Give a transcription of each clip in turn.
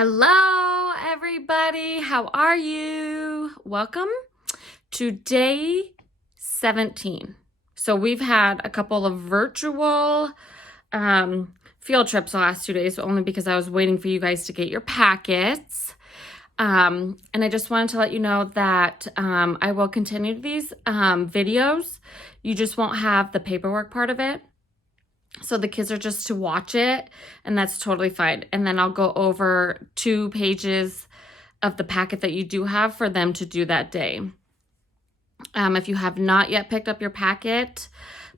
Hello, everybody. How are you? Welcome to day 17. So we've had a couple of virtual field trips the last 2 days, only because I was waiting for you guys to get your packets. And I just wanted to let you know that I will continue these videos. You just won't have the paperwork part of it. So the kids are just to watch it, and that's totally fine. And then I'll go over 2 pages of the packet that you do have for them to do that day. If you have not yet picked up your packet,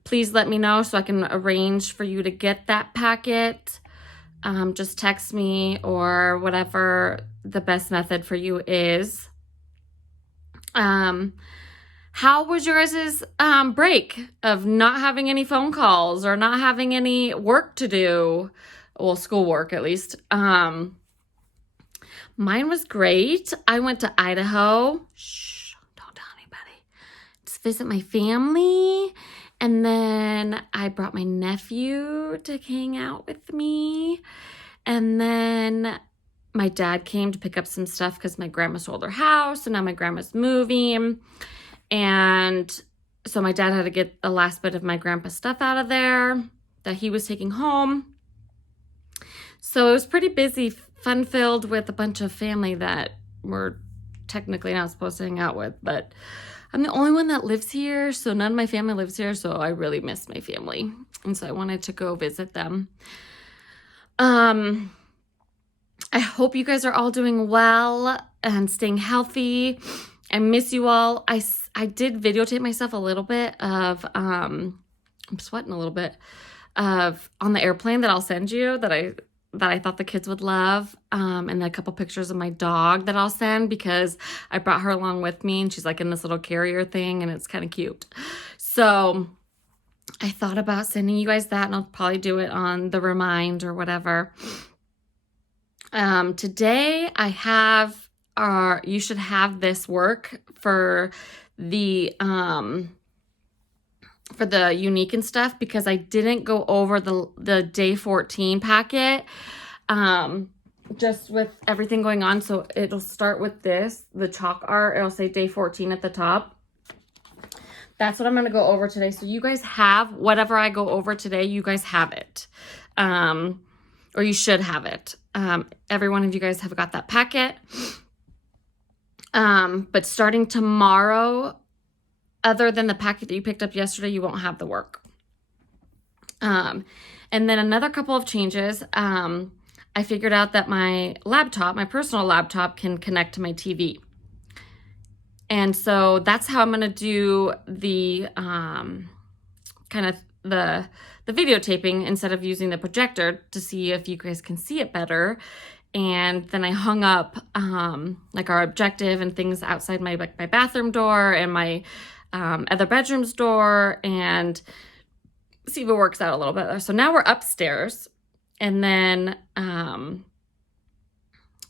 please let me know so I can arrange for you to get that packet. Just text me or whatever the best method for you is. How was your guys' break of not having any phone calls or not having any work to do? Well, schoolwork at least. Mine was great. I went to Idaho. Shh, don't tell anybody. Just visit my family. And then I brought my nephew to hang out with me. And then my dad came to pick up some stuff because my grandma sold her house. And now my grandma's moving. And so my dad had to get the last bit of my grandpa's stuff out of there that he was taking home. So it was pretty busy, fun-filled with a bunch of family that we're technically not supposed to hang out with. But I'm the only one that lives here, so none of my family lives here, so I really miss my family. And so I wanted to go visit them. I hope you guys are all doing well and staying healthy. I miss you all. I did videotape myself a little bit of, I'm sweating a little bit, of on the airplane that I'll send you that I thought the kids would love. And then a couple pictures of my dog that I'll send because I brought her along with me and she's like in this little carrier thing and it's kind of cute. So I thought about sending you guys that and I'll probably do it on the Remind or whatever. Today I have you should have this work for the unique and stuff because I didn't go over the day 14 packet just with everything going on. So it'll start with this, the chalk art. It'll say day 14 at the top. That's what I'm going to go over today. So you guys have whatever I go over today, you guys have it. Or you should have it. Every one of you guys have got that packet. But starting tomorrow, other than the packet that you picked up yesterday, you won't have the work. And then another couple of changes. I figured out that my laptop, my personal laptop, can connect to my TV. And so that's how I'm going to do the kind of the videotaping instead of using the projector to see if you guys can see it better. And then I hung up like our objective and things outside my bathroom door and my other bedroom's door and see if it works out a little bit. So now we're upstairs and then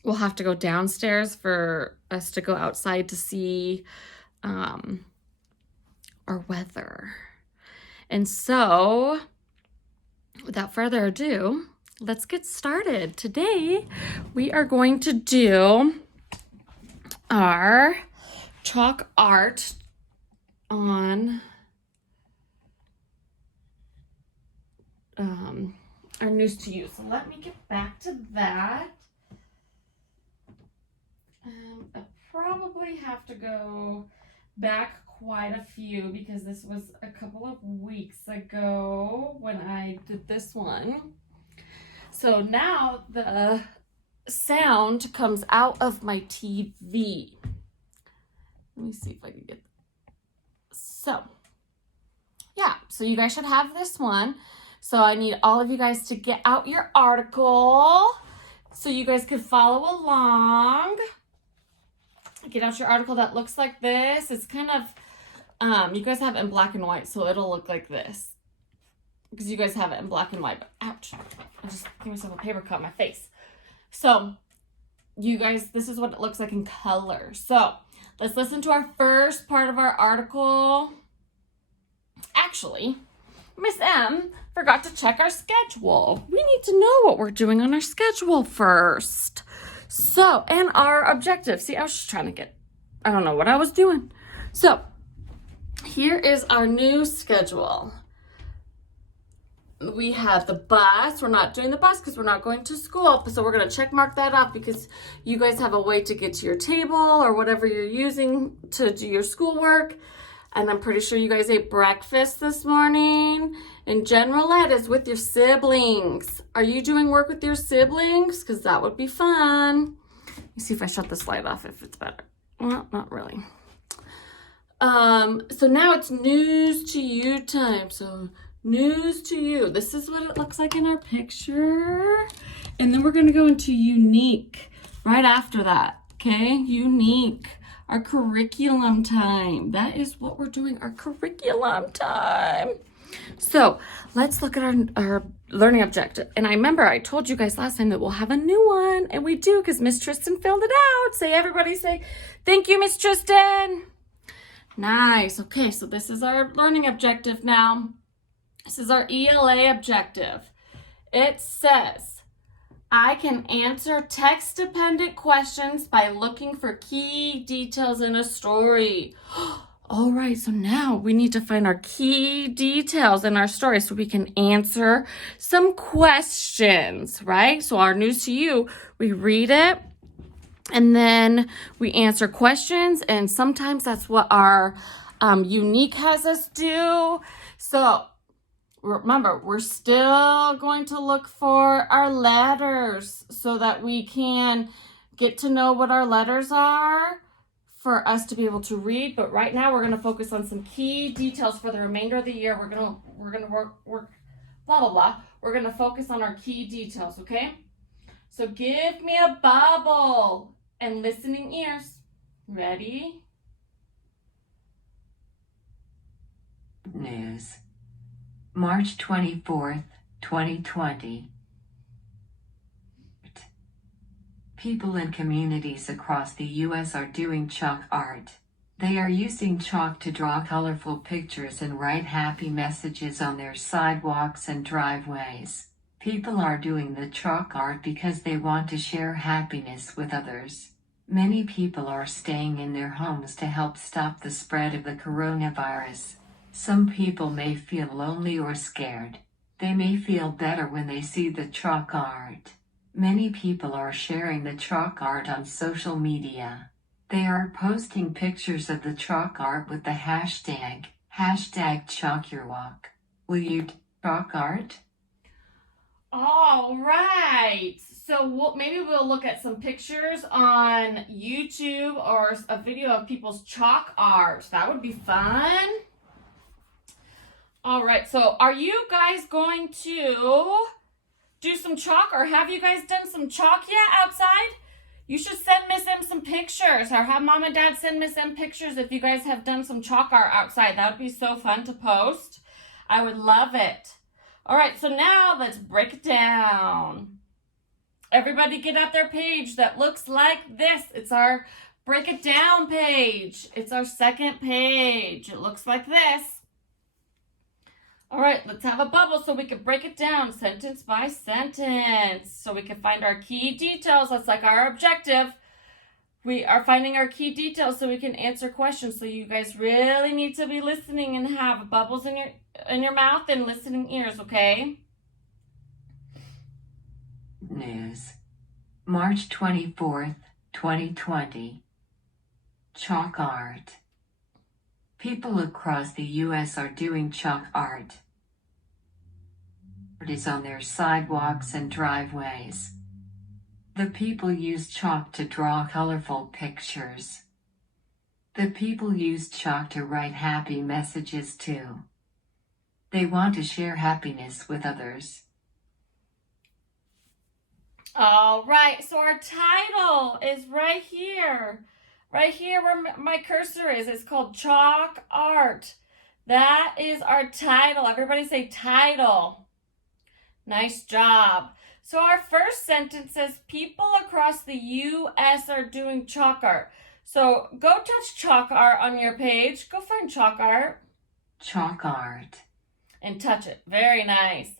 we'll have to go downstairs for us to go outside to see our weather. And so without further ado, let's get started. Today, we are going to do our chalk art on our news to you. So let me get back to that. I probably have to go back quite a few because this was a couple of weeks ago when I did this one. So now the sound comes out of my TV. Let me see if I can get that. So, yeah. So you guys should have this one. So I need all of you guys to get out your article so you guys can follow along. Get out your article that looks like this. It's kind of, you guys have it in black and white, so it'll look like this. Because you guys have it in black and white. But ouch. I just gave myself a paper cut in my face. So, you guys, this is what it looks like in color. So, let's listen to our first part of our article. Actually, Miss M forgot to check our schedule. We need to know what we're doing on our schedule first. So, and our objective. See, I was just trying to get, I don't know what I was doing. So, here is our new schedule. We have the bus. We're not doing the bus because we're not going to school. So we're going to check mark that off because you guys have a way to get to your table or whatever you're using to do your schoolwork. And I'm pretty sure you guys ate breakfast this morning. And general ed is with your siblings. Are you doing work with your siblings? Because that would be fun. Let me see if I shut this light off if it's better. Well, not really. So now it's news to you time. So news to you. This is what it looks like in our picture. And then we're going to go into unique right after that. Okay, unique. Our curriculum time. That is what we're doing, our curriculum time. So let's look at our learning objective. And I remember I told you guys last time that we'll have a new one. And we do because Miss Tristan filled it out. Everybody say, thank you, Miss Tristan. Nice. Okay, so this is our learning objective now. This is our ELA objective. It says, I can answer text-dependent questions by looking for key details in a story. All right, so now we need to find our key details in our story so we can answer some questions, right? So our news to you, we read it and then we answer questions, and sometimes that's what our unique has us do. So remember, we're still going to look for our letters so that we can get to know what our letters are for us to be able to read. But right now we're going to focus on some key details for the remainder of the year. We're going to work blah, blah, blah. We're going to focus on our key details, okay? So give me a bubble and listening ears. Ready? News. March 24th, 2020. People in communities across the U.S. are doing chalk art. They are using chalk to draw colorful pictures and write happy messages on their sidewalks and driveways. People are doing the chalk art because they want to share happiness with others. Many people are staying in their homes to help stop the spread of the coronavirus. Some people may feel lonely or scared. They may feel better when they see the chalk art. Many people are sharing the chalk art on social media. They are posting pictures of the chalk art with the hashtag #ChalkYourWalk. Will you do chalk art? All right. So maybe we'll look at some pictures on YouTube or a video of people's chalk art. That would be fun. All right. So are you guys going to do some chalk, or have you guys done some chalk yet outside? You should send Miss M some pictures, or have Mom and Dad send Miss M pictures if you guys have done some chalk art outside. That would be so fun to post. I would love it. All right, so now let's break it down. Everybody get out their page that looks like this. It's our break it down page. It's our second page. It looks like this. All right, let's have a bubble so we can break it down sentence by sentence so we can find our key details. That's like our objective. We are finding our key details so we can answer questions. So you guys really need to be listening and have bubbles in your mouth and listening ears, okay? News. March 24th, 2020. Chalk art. People across the U.S. are doing chalk art. It is on their sidewalks and driveways. The people use chalk to draw colorful pictures. The people use chalk to write happy messages too. They want to share happiness with others. All right, so our title is right here. Right here where my cursor is. It's called Chalk Art. That is our title. Everybody say title. Nice job. So our first sentence says, people across the U.S. are doing chalk art. So go touch chalk art on your page. Go find chalk art. Chalk art. And touch it. Very nice.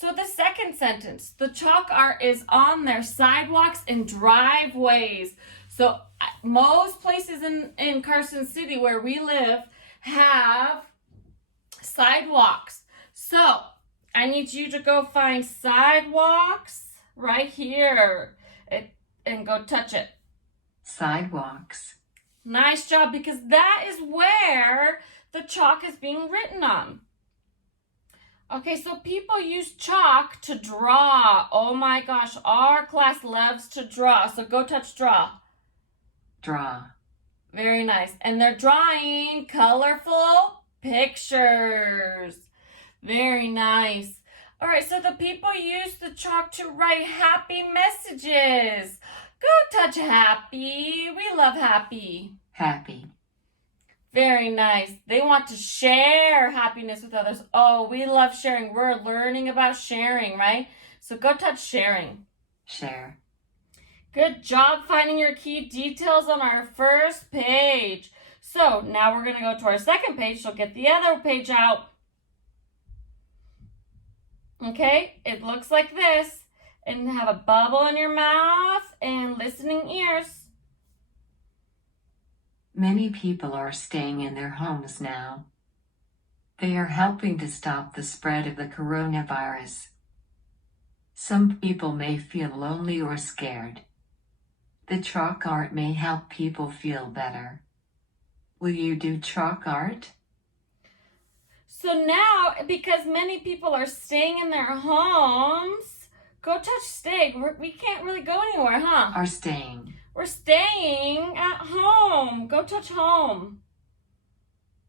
So the second sentence, the chalk art is on their sidewalks and driveways. So most places in Carson City where we live have sidewalks. So I need you to go find sidewalks right here and go touch it. Sidewalks. Nice job, because that is where the chalk is being written on. Okay, so people use chalk to draw. Oh my gosh, our class loves to draw. So go touch draw. Draw. Very nice. And they're drawing colorful pictures. Very nice. All right, so the people use the chalk to write happy messages. Go touch happy. We love happy. Happy. Very nice. They want to share happiness with others. Oh, we love sharing. We're learning about sharing, right? So go touch sharing. Share. Good job finding your key details on our first page. So now we're going to go to our second page. So get the other page out. Okay, it looks like this. And have a bubble in your mouth and listening ears. Many people are staying in their homes now. They are helping to stop the spread of the coronavirus. Some people may feel lonely or scared. The chalk art may help people feel better. Will you do chalk art? So now, because many people are staying in their homes, go touch stay. We can't really go anywhere, huh? Are staying. We're staying at home. Go touch home.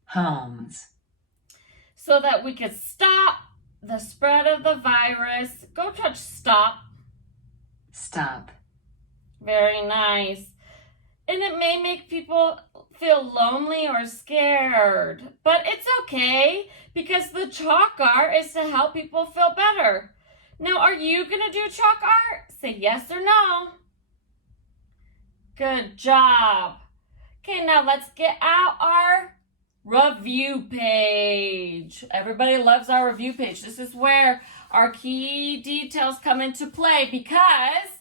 Homes. So that we could stop the spread of the virus. Go touch stop. Stop. Very nice. And it may make people feel lonely or scared. But it's okay, because the chalk art is to help people feel better. Now, are you going to do chalk art? Say yes or no. Good job. Okay, now let's get out our review page. Everybody loves our review page. This is where our key details come into play, because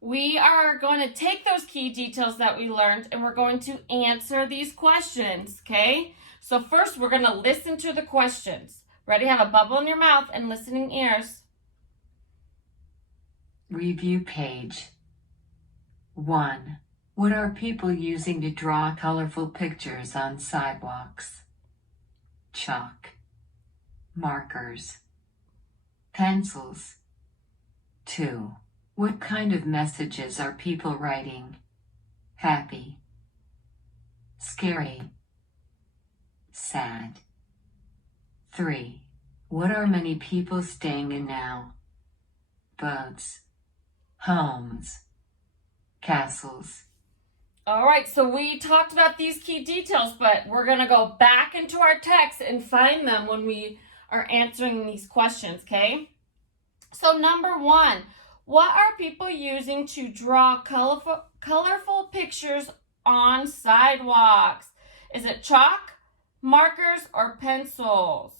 we are going to take those key details that we learned and we're going to answer these questions, okay? So first, we're going to listen to the questions. Ready? Have a bubble in your mouth and listening ears. Review page. 1. What are people using to draw colorful pictures on sidewalks? Chalk. Markers. Pencils. 2. What kind of messages are people writing? Happy. Scary. Sad. 3. What are many people staying in now? Boats. Homes. Castles. All right, so we talked about these key details, but we're going to go back into our text and find them when we are answering these questions, okay? So number 1, what are people using to draw colorful pictures on sidewalks? Is it chalk, markers, or pencils?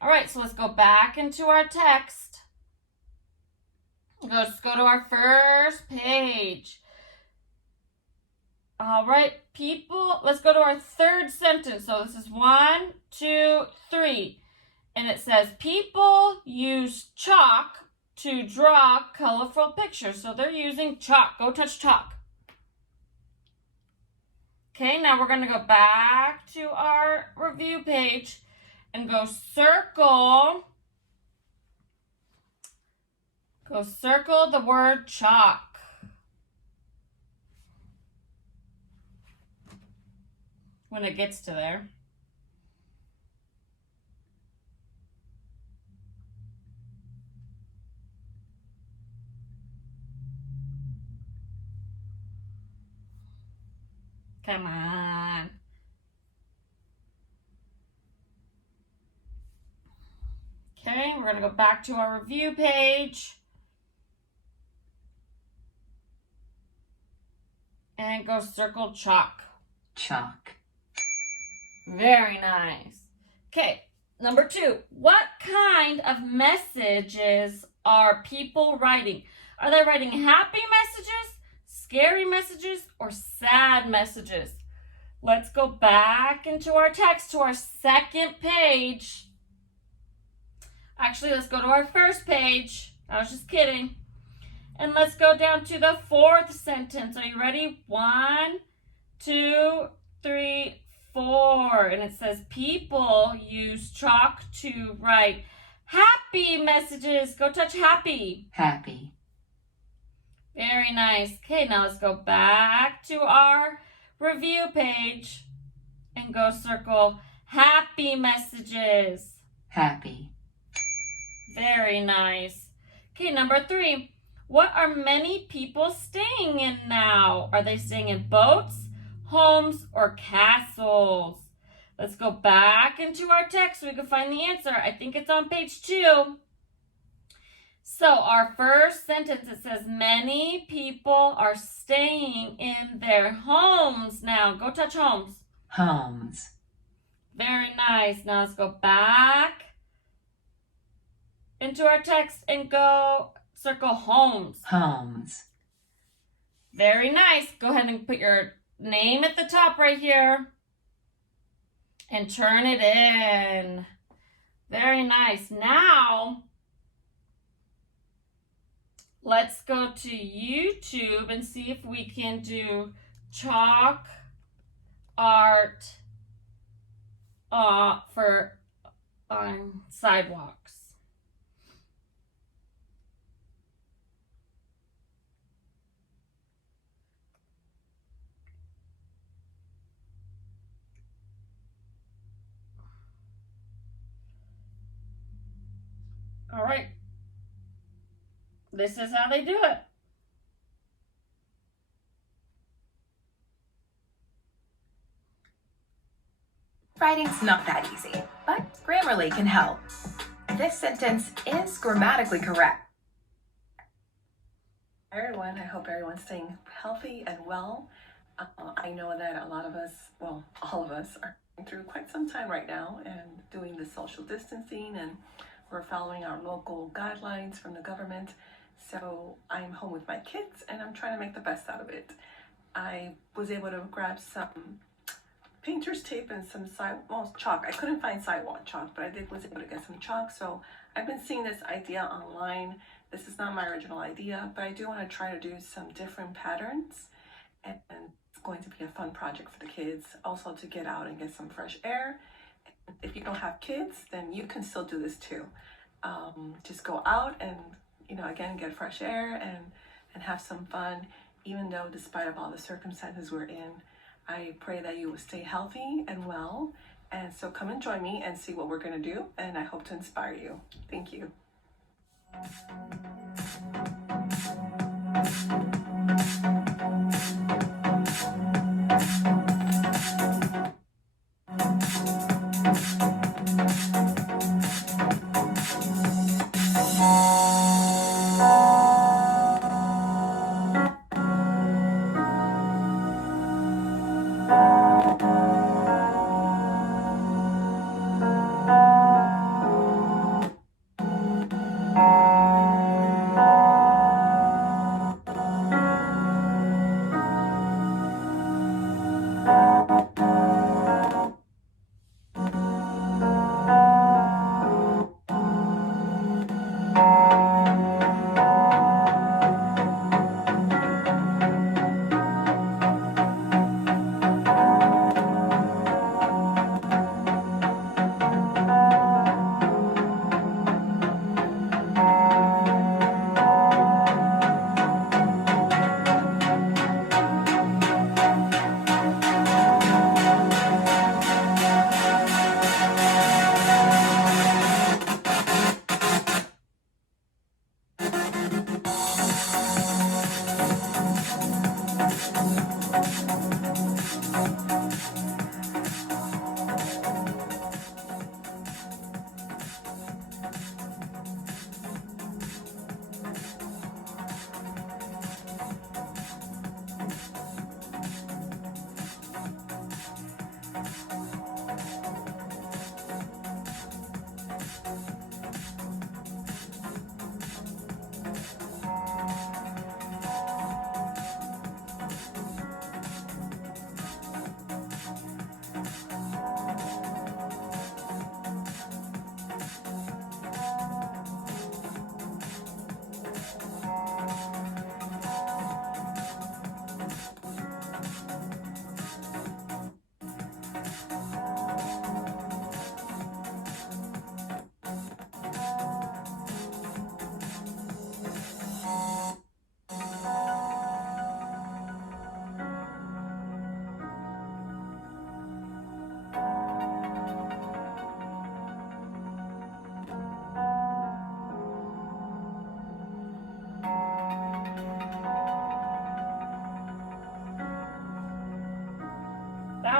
All right, so let's go back into our text. Let's go to our first page. All right, people, let's go to our third sentence. So this is 1, 2, 3. And it says, people use chalk to draw colorful pictures. So they're using chalk. Go touch chalk. Okay, now we're going to go back to our review page and go circle the word chalk. When it gets to there. Come on. Okay, we're going to go back to our review page. And go circle chalk. Chalk. Very nice. Okay, Number 2, what kind of messages are people writing? Are they writing happy messages, scary messages, or sad messages? Let's go back into our text to our second page. Actually, let's go to our first page. I was just kidding. And let's go down to the 4th sentence. Are you ready? 1, 2, 3, 4. And it says, people use chalk to write happy messages. Go touch happy. Happy. Very nice. Okay, now let's go back to our review page and go circle happy messages. Happy. Very nice. Okay, number 3. What are many people staying in now? Are they staying in boats, homes, or castles? Let's go back into our text so we can find the answer. I think it's on page 2. So our first sentence, it says many people are staying in their homes now. Go touch homes. Homes. Very nice. Now let's go back into our text and go circle homes. Homes. Very nice. Go ahead and put your name at the top right here and turn it in. Very nice. Now, let's go to YouTube and see if we can do chalk art for sidewalks. All right. This is how they do it. Writing's not that easy, but Grammarly can help. This sentence is grammatically correct. Hi everyone, I hope everyone's staying healthy and well. I know that a lot of us, well, all of us are going through quite some time right now and doing the social distancing, and we're following our local guidelines from the government. So I'm home with my kids and I'm trying to make the best out of it. I was able to grab some painter's tape and some chalk. I couldn't find sidewalk chalk, but was able to get some chalk. So I've been seeing this idea online. This is not my original idea, but I do want to try to do some different patterns, and it's going to be a fun project for the kids. Also to get out and get some fresh air. If you don't have kids, then you can still do this too. Just go out and, again, get fresh air and have some fun, even though despite of all the circumstances we're in. I pray that you will stay healthy and well. And so come and join me and see what we're going to do. And I hope to inspire you. Thank you.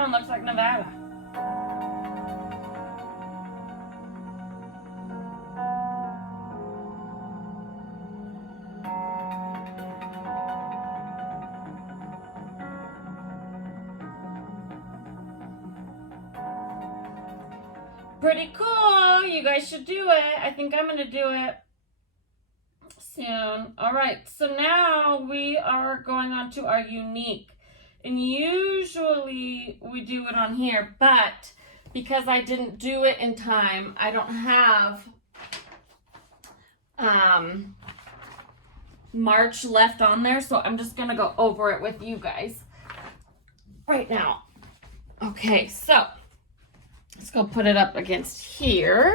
That one looks like Nevada. Pretty cool. You guys should do it. I think I'm going to do it soon. All right. So now we are going on to our unique. And usually we do it on here, but because I didn't do it in time, I don't have March left on there. So I'm just going to go over it with you guys right now. Okay. So let's go put it up against here.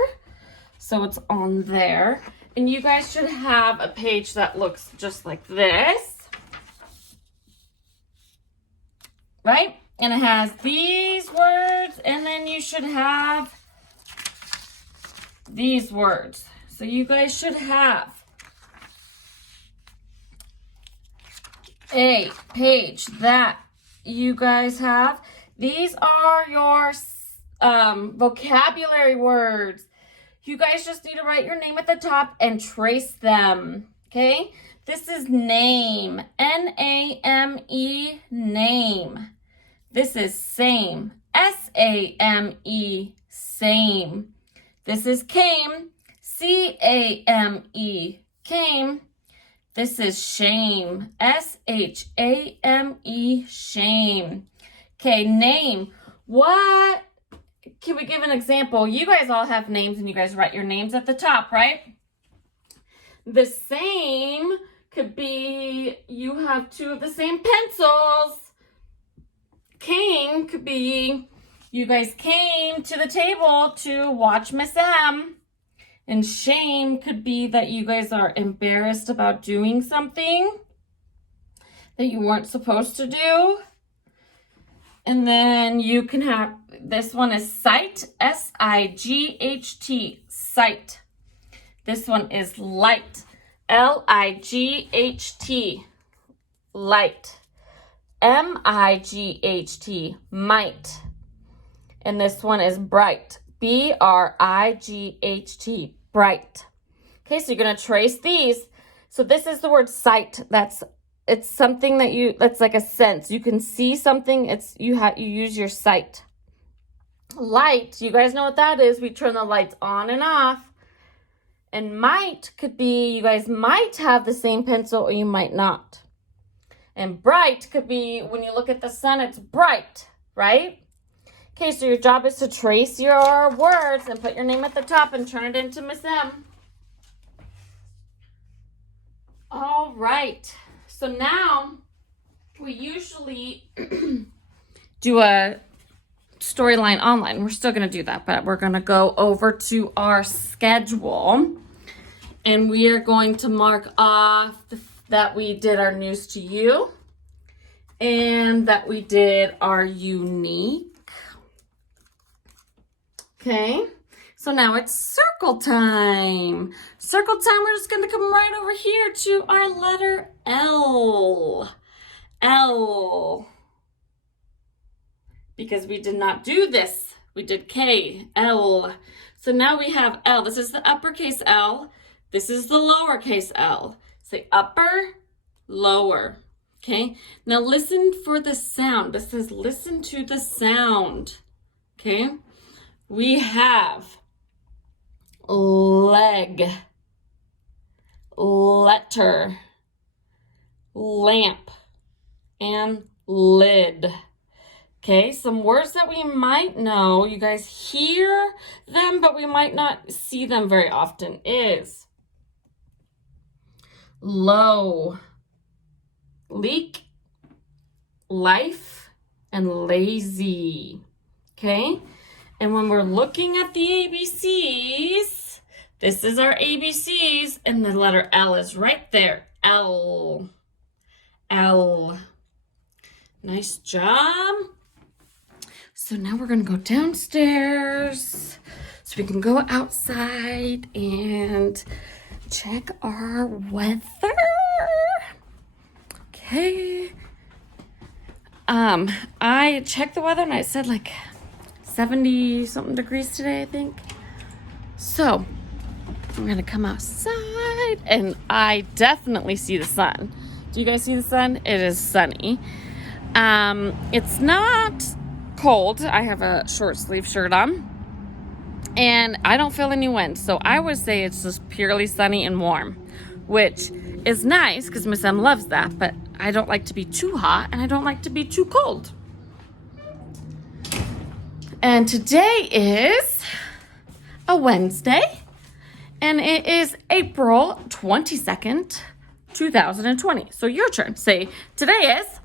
So it's on there. And you guys should have a page that looks just like this. Right? And it has these words. And then you should have these words. So you guys should have a page that you guys have. These are your vocabulary words. You guys just need to write your name at the top and trace them. Okay? This is name. N-A-M-E, name. This is same. S-A-M-E, same. This is came. C-A-M-E, came. This is shame. S-H-A-M-E, shame. Okay, name. What? Can we give an example? You guys all have names and you guys write your names at the top, right? The same could be you have two of the same pencils. Came could be you guys came to the table to watch Miss M. And shame could be that you guys are embarrassed about doing something that you weren't supposed to do. And then you can have, this one is sight, S-I-G-H-T, sight. This one is light, L-I-G-H-T, light. M-I-G-H-T, might. And this one is bright, B-R-I-G-H-T, bright. Okay, so you're going to trace these. So this is the word sight. It's something that's like a sense. You can see something. You use your sight. Light, you guys know what that is. We turn the lights on and off. And might could be, you guys might have the same pencil or you might not. And bright could be when you look at the sun, it's bright, right? Okay, so your job is to trace your words and put your name at the top and turn it into Miss M. All right. So now we usually do a storyline online. We're still going to do that, but we're going to go over to our schedule and we are going to mark off that we did our news to you and that we did our unique. Okay, so now it's circle time. Circle time, we're just going to come right over here to our letter L. L. Because we did not do this. We did K, L. So now we have L. This is the uppercase L. This is the lowercase L. Say upper, lower. Okay, now listen for the sound. This says listen to the sound. Okay, we have leg, letter, lamp, and lid. Okay, some words that we might know, you guys hear them, but we might not see them very often is low, leak, life, and lazy. Okay, and when we're looking at the ABCs, this is our ABCs, and the letter L is right there. L. L. Nice job. So now we're going to go downstairs so we can go outside and check our weather. Okay. I checked the weather and it said like 70 something degrees today, I think. So I'm gonna come outside and I definitely see the sun. Do you guys see the sun? It is sunny. It's not cold. I have a short sleeve shirt on and I don't feel any wind. So I would say it's just purely sunny and warm, which is nice because Miss M loves that, but I don't like to be too hot and I don't like to be too cold. And today is a Wednesday and it is April 22nd, 2020. So your turn. Say, today is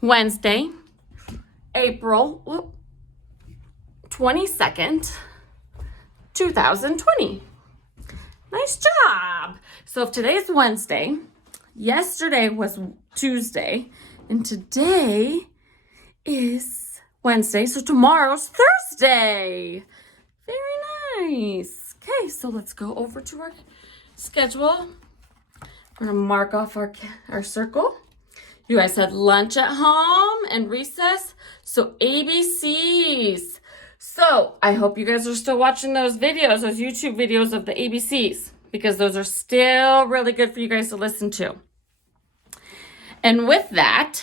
Wednesday, April 22nd, 2020. Nice job. So if today is Wednesday, yesterday was Tuesday, and today is Wednesday, so tomorrow's Thursday. Very nice. Okay, so let's go over to our schedule. We're gonna mark off our circle. You guys had lunch at home and recess, so ABCs. So I hope you guys are still watching those videos, those YouTube videos of the ABCs, because those are still really good for you guys to listen to. And with that,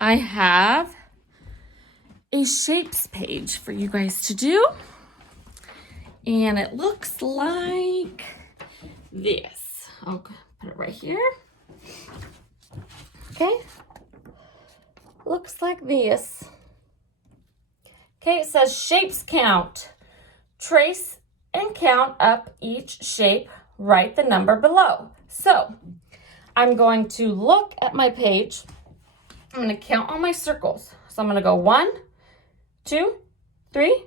I have a shapes page for you guys to do. And it looks like this. I'll put it right here. Okay. Looks like this. Okay, it says shapes count. Trace and count up each shape. Write the number below. So I'm going to look at my page. I'm going to count on my circles. So I'm going to go 1, 2, 3,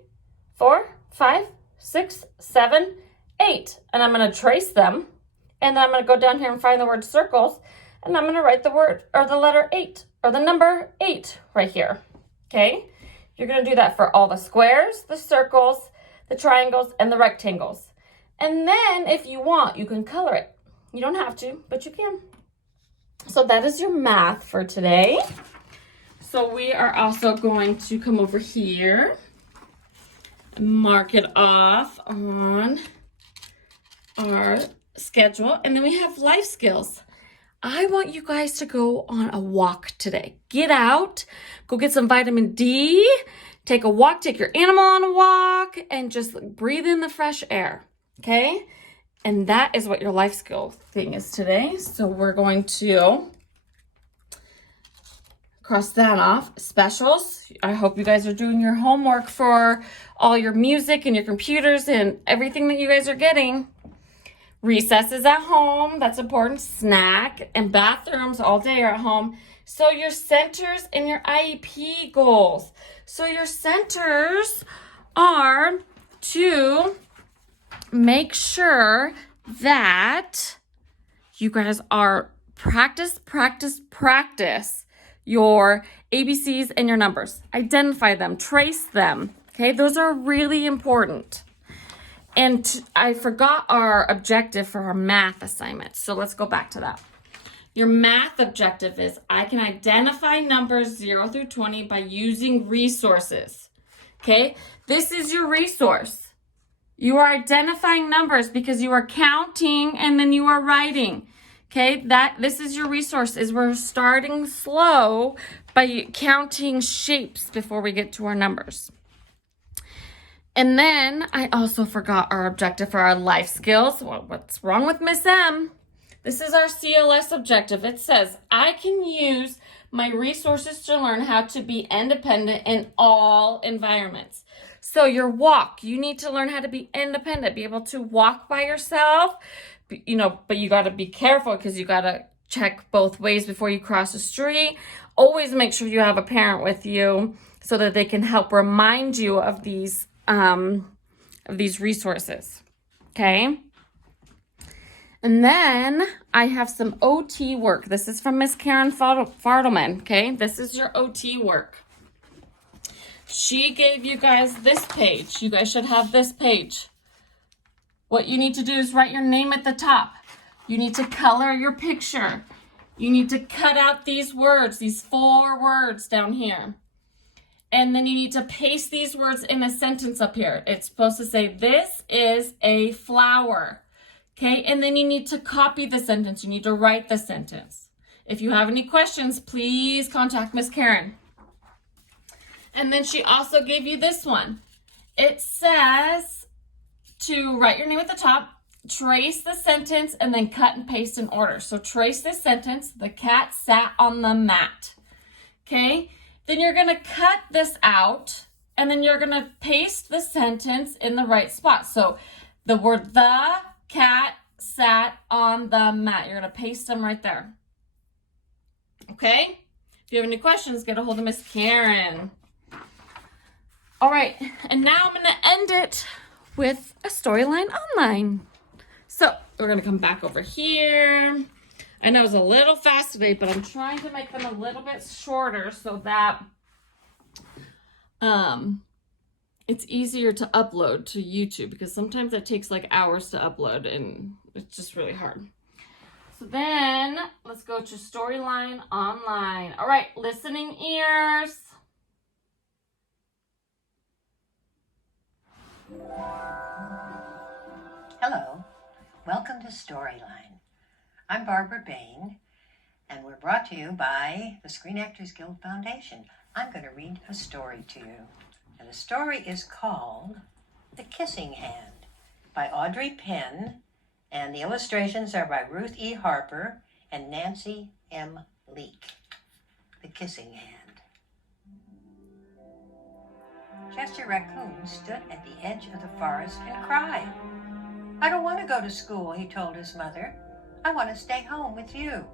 4, 5, 6, 7, 8. And I'm going to trace them. And then I'm going to go down here and find the word circles. And I'm going to write the word or the letter 8 or the number 8 right here. Okay. You're going to do that for all the squares, the circles, the triangles, and the rectangles. And then if you want, you can color it. You don't have to, but you can. So that is your math for today. So we are also going to come over here and mark it off on our schedule. And then we have life skills. I want you guys to go on a walk today. Get out, go get some vitamin D, take a walk, take your animal on a walk, and just breathe in the fresh air, okay? And that is what your life skill thing is today. So we're going to cross that off. Specials. I hope you guys are doing your homework for all your music and your computers and everything that you guys are getting. Recess is at home, that's important. Snack and bathrooms all day are at home. So your centers and your IEP goals. So your centers are to make sure that you guys are practice your ABCs and your numbers. Identify them, trace them. Okay, those are really important. And I forgot our objective for our math assignment. So let's go back to that. Your math objective is I can identify numbers 0 through 20 by using resources. Okay, this is your resource. You are identifying numbers because you are counting and then you are writing. Okay, this is your resource. Is we're starting slow by counting shapes before we get to our numbers. And then I also forgot our objective for our life skills. Well, what's wrong with Miss M? This is our CLS objective. It says, I can use my resources to learn how to be independent in all environments. So your walk, you need to learn how to be independent, be able to walk by yourself, but you got to be careful because you got to check both ways before you cross the street. Always make sure you have a parent with you so that they can help remind you of these resources, okay? And then I have some OT work. This is from Miss Karen Fartelman, okay? This is your OT work. She gave you guys this page. You guys should have this page. What you need to do is write your name at the top. You need to color your picture. You need to cut out these words, these 4 words down here. And then you need to paste these words in a sentence up here. It's supposed to say, this is a flower. Okay, and then you need to copy the sentence. You need to write the sentence. If you have any questions, please contact Miss Karen. And then she also gave you this one. It says to write your name at the top, trace the sentence, and then cut and paste in order. So trace this sentence, the cat sat on the mat. Okay, then you're gonna cut this out, and then you're gonna paste the sentence in the right spot. So the word the cat sat on the mat, you're gonna paste them right there. Okay, if you have any questions, get a hold of Miss Karen. All right, and now I'm gonna end it with a Storyline Online. So we're gonna come back over here. I know it's a little fast today, but I'm trying to make them a little bit shorter so that it's easier to upload to YouTube, because sometimes it takes like hours to upload and it's just really hard. So then let's go to Storyline Online. All right, listening ears. Hello, welcome to Storyline. I'm Barbara Bain, and we're brought to you by the Screen Actors Guild Foundation. I'm going to read a story to you, and the story is called The Kissing Hand by Audrey Penn, and the illustrations are by Ruth E. Harper and Nancy M. Leake. The Kissing Hand. Chester Raccoon stood at the edge of the forest and cried. I don't want to go to school, he told his mother. I want to stay home with you.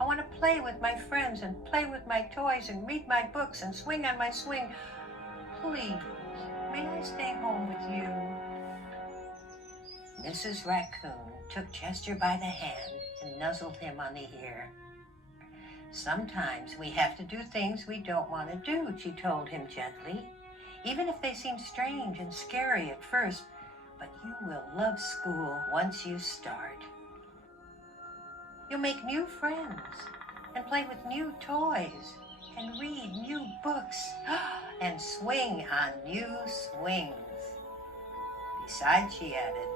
I want to play with my friends and play with my toys and read my books and swing on my swing. Please, may I stay home with you? Mrs. Raccoon took Chester by the hand and nuzzled him on the ear. Sometimes we have to do things we don't want to do, she told him gently, even if they seem strange and scary at first. But you will love school once you start. You'll make new friends and play with new toys and read new books and swing on new swings. Besides, she added,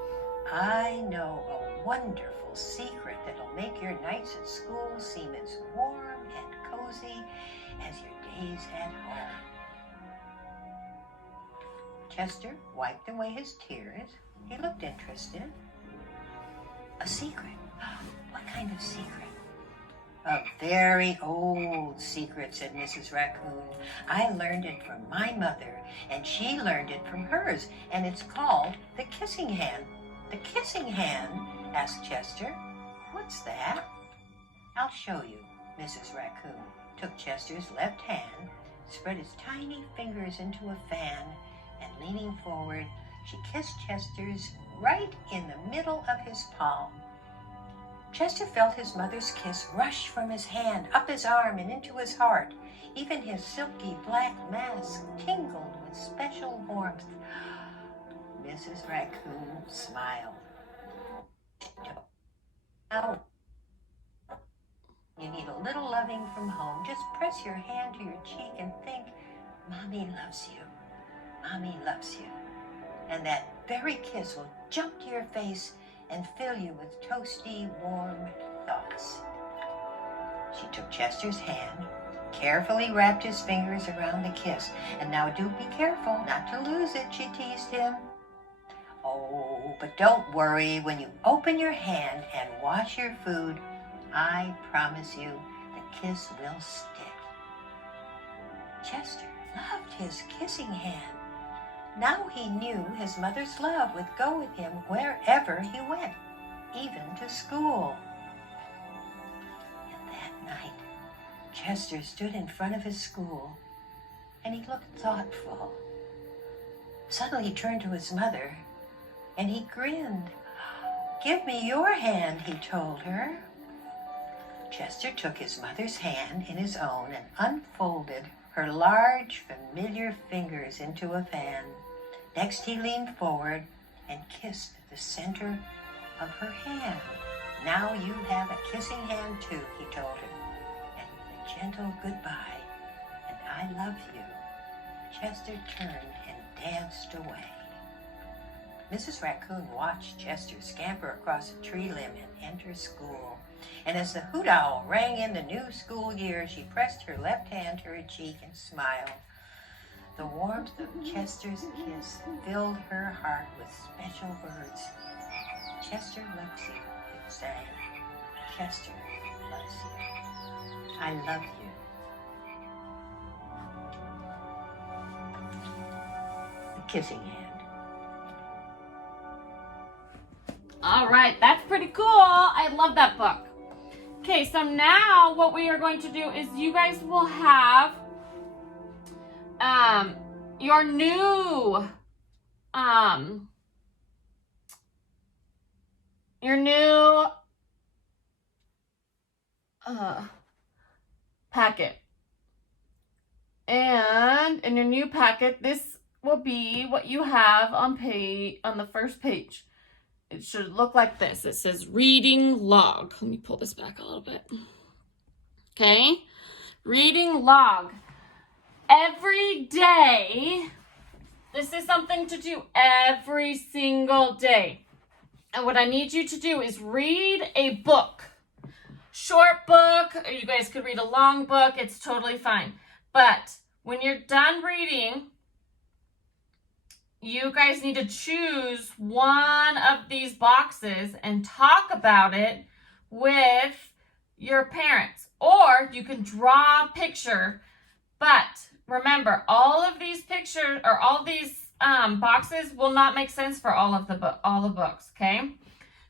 I know a wonderful secret that'll make your nights at school seem as warm and cozy as your days at home. Chester wiped away his tears. He looked interested. A secret? What kind of secret? A very old secret, said Mrs. Raccoon. I learned it from my mother, and she learned it from hers, and it's called the kissing hand. The kissing hand? Asked Chester. What's that? I'll show you. Mrs. Raccoon took Chester's left hand, spread his tiny fingers into a fan, and leaning forward, she kissed Chester's right in the middle of his palm. Chester felt his mother's kiss rush from his hand, up his arm, and into his heart. Even his silky black mask tingled with special warmth. Mrs. Raccoon smiled. Now, you need a little loving from home. Just press your hand to your cheek and think, Mommy loves you. Mommy loves you. And that very kiss will jump to your face and fill you with toasty, warm thoughts. She took Chester's hand, carefully wrapped his fingers around the kiss. And now do be careful not to lose it, she teased him. Oh, but don't worry. When you open your hand and wash your food, I promise you the kiss will stick. Chester loved his kissing hand. Now he knew his mother's love would go with him wherever he went, even to school. And that night, Chester stood in front of his school, and he looked thoughtful. Suddenly he turned to his mother, and he grinned. Give me your hand, he told her. Chester took his mother's hand in his own and unfolded her large, familiar fingers into a fan. Next, he leaned forward and kissed the center of her hand. Now you have a kissing hand too, he told her, and a gentle goodbye, and I love you. Chester turned and danced away. Mrs. Raccoon watched Chester scamper across a tree limb and enter school. And as the hoot owl rang in the new school year, she pressed her left hand to her cheek and smiled. The warmth of Chester's kiss filled her heart with special words. Chester loves you, it sang. Chester loves you. I love you. The kissing hand. All right, that's pretty cool. I love that book. Okay, so now what we are going to do is you guys will have your new packet. And in your new packet, this will be what you have on the first page. It should look like this. It says reading log. Let me pull this back a little bit. Okay. Reading log. Every day, this is something to do every single day. And what I need you to do is read a book. Short book, or you guys could read a long book. It's totally fine. But when you're done reading, you guys need to choose one of these boxes and talk about it with your parents. Or you can draw a picture. But remember, all of these pictures or all these boxes will not make sense for all the books, okay?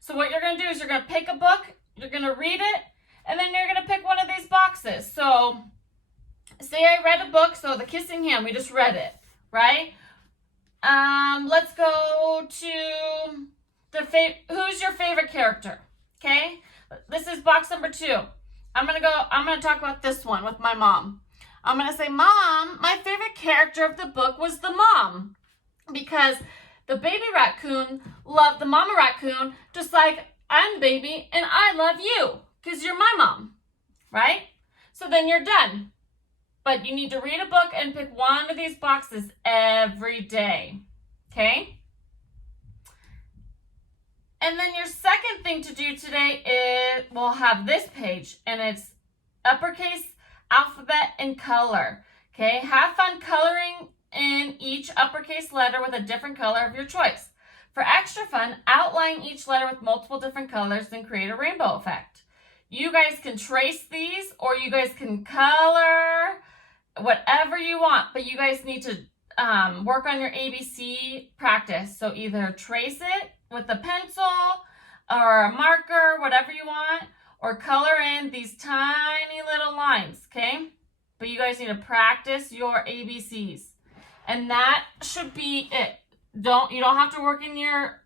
So what you're going to do is you're going to pick a book, you're going to read it, and then you're going to pick one of these boxes. So say I read a book, so The Kissing Hand, we just read it, right? Let's go to who's your favorite character? Okay? This is box number 2. I'm going to talk about this one with my mom. I'm going to say, Mom, my favorite character of the book was the mom. Because the baby raccoon loved the mama raccoon just like I'm baby and I love you because you're my mom, right? So then you're done. But you need to read a book and pick one of these boxes every day, okay? And then your second thing to do today is we'll have this page, and it's uppercase, alphabet, and color, okay? Have fun coloring in each uppercase letter with a different color of your choice. For extra fun, outline each letter with multiple different colors and create a rainbow effect. You guys can trace these, or you guys can color whatever you want, but you guys need to work on your ABC practice. So either trace it with a pencil or a marker, whatever you want, or color in these tiny little lines, okay? But you guys need to practice your ABCs. And that should be it. You don't have to work in your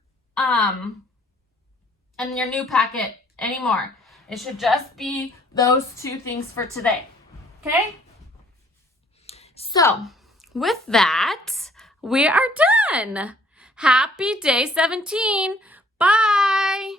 new packet anymore. It should just be those 2 things for today. Okay? So, with that, we are done. Happy day 17. Bye.